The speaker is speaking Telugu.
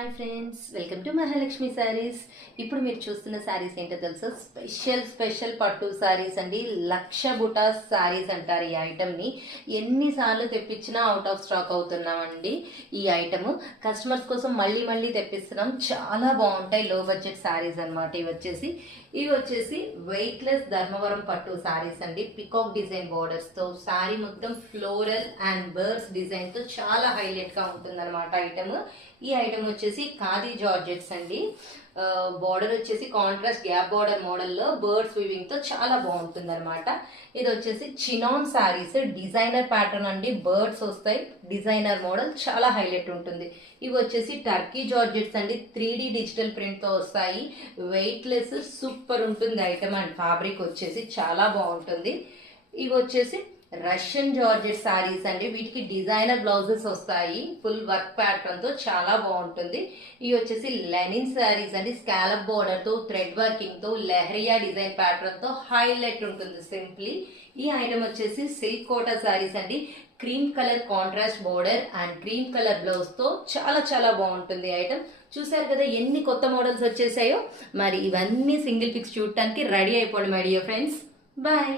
Hi friends, welcome to Mahalakshmi saris. ఇప్పుడు మీరు చూస్తున్న శారీస్ ఏంటో తెలుసా? స్పెషల్ పట్టు శారీస్ అండి. లక్ష బుటాస్ శారీస్ అంటారు ఈ ఐటమ్ని. ఎన్నిసార్లు తెప్పించినా అవుట్ ఆఫ్ స్టాక్ అవుతున్నామండి. ఈ ఐటమ్ కస్టమర్స్ కోసం మళ్ళీ మళ్ళీ తెప్పిస్తున్నాం. చాలా బాగుంటాయి, లో బడ్జెట్ శారీస్ అనమాట. ఇవి వచ్చేసి వెయిట్లెస్ ధర్మవరం పట్టు శారీస్ అండి. పికాక్ డిజైన్ బోర్డర్స్ తో శారీ మొత్తం ఫ్లోరల్ అండ్ బర్డ్స్ డిజైన్ తో చాలా హైలైట్ గా ఉంటుంది అనమాట ఐటమ్. ఈ ఐటమ్ వచ్చేసి ఖాదీ జార్జెట్స్ అండి. బార్డర్ వచ్చేసి కాంట్రాస్ట్ గ్యాప్ బార్డర్ మోడల్లో బర్డ్స్ వీవింగ్ తో చాలా బాగుంటుంది అనమాట. ఇది వచ్చేసి చినాన్ శారీస్, డిజైనర్ ప్యాటర్న్ అండి. బర్డ్స్ వస్తాయి, డిజైనర్ మోడల్ చాలా హైలైట్ ఉంటుంది. ఇవి వచ్చేసి టర్కీ జార్జెట్స్ అండి. 3D డిజిటల్ ప్రింట్ తో వస్తాయి. వెయిట్ లెస్, సూపర్ ఉంటుంది ఐటమ్. అండ్ ఫ్యాబ్రిక్ వచ్చేసి చాలా బాగుంటుంది. ఇవి వచ్చేసి రష్యన్ జార్జెట్ శారీస్ అండి. వీటికి డిజైనర్ బ్లౌజెస్ వస్తాయి, ఫుల్ వర్క్ ప్యాటర్న్ తో చాలా బాగుంటుంది. ఇవి వచ్చేసి లెనిన్ శారీస్ అండి. స్కాలప్ బోర్డర్ తో థ్రెడ్ వర్కింగ్ తో లెహరియా డిజైన్ ప్యాటర్న్ తో హైలైట్ ఉంటుంది సింప్లీ. ఈ ఐటమ్ వచ్చేసి సిల్క్ కోటా శారీస్ అండి. Cream colour contrast border and cream colour blouse తో చాలా చాలా బాగుంటుంది ఐటమ్. చూసారు కదా ఎన్ని కొత్త మోడల్స్ వచ్చేసాయో. మరి ఇవన్నీ సింగిల్ పిక్స్ చూడటానికి రెడీ అయిపోండి మై డియర్ ఫ్రెండ్స్. బాయ్.